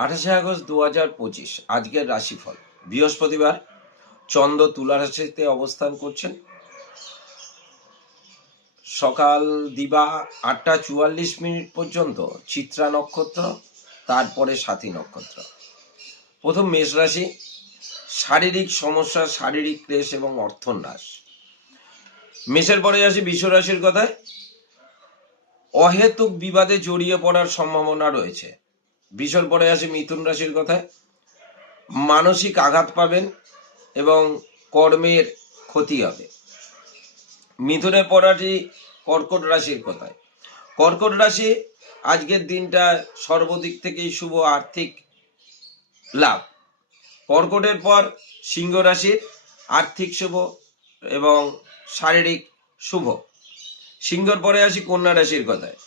28 August 2025 আজকের রাশিফল। বৃহস্পতিবার, চন্দ্র তুলা রাশিতে অবস্থান করছেন। সকাল দিবা 8টা 44 মিনিট পর্যন্ত চিত্রা নক্ষত্র, তারপরে সাথী নক্ষত্র। প্রথম মেষ রাশি, শারীরিক সমস্যা, শারীরিক ক্লেশ এবং অর্থনাশ। মেষের পরে আসি বৃষ রাশির কথায়। অহেতুক বিবাদে জড়িয়ে পড়ার সম্ভাবনা রয়েছে। বৃষর পরে আসি মিথুন রাশির কথায়। মানসিক আঘাত পাবেন এবং কর্মের ক্ষতি হবে। মিথুনের পর আসি কর্কট রাশির কথায়। কর্কট রাশি, আজকের দিনটা সর্বদিক থেকেই শুভ, আর্থিক লাভ। কর্কটের পর সিংহ রাশির, আর্থিক শুভ এবং শারীরিক শুভ। সিংহর পরে আসি কন্যা রাশির কথায়।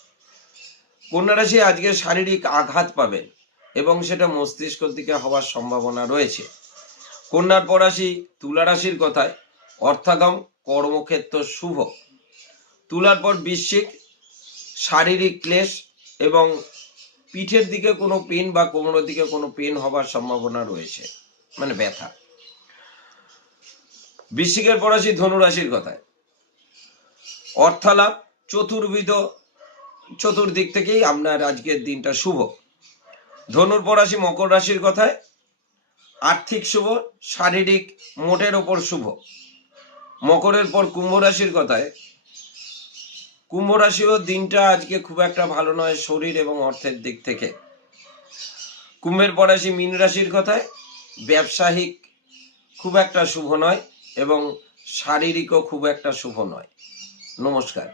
কন্যা রাশি আজকে শারীরিক আঘাত পাবেন এবং সেটা মস্তিষ্কের দিকে হওয়ার সম্ভাবনা রয়েছে। কন্যার পর আসি তুলা রাশির কথায়। অর্থাগম, কর্মক্ষেত্র শুভ। তুলার পর বৃশ্চিক, শারীরিক ক্লেশ এবং পিঠের দিকে কোনো পেন বা কোমরের দিকে কোনো পেন হবার সম্ভাবনা রয়েছে, মানে ব্যথা। বৃশ্চিকের পর আসি ধনু রাশির কথায়। অর্থালাভ, চতুর্দিক থেকেই আপনার আজকের দিনটা শুভ। ধনুর পর আসি মকর রাশির কথায়। আর্থিক শুভ, শারীরিক মোটের ওপর শুভ। মকরের পর কুম্ভ রাশির কথায়। কুম্ভ রাশিও দিনটা আজকে খুব একটা ভালো নয় শরীর এবং অর্থের দিক থেকে। কুম্ভের পর আসি মীন রাশির কথায়। ব্যবসায়িক খুব একটা শুভ নয় এবং শারীরিকও খুব একটা শুভ নয়। নমস্কার।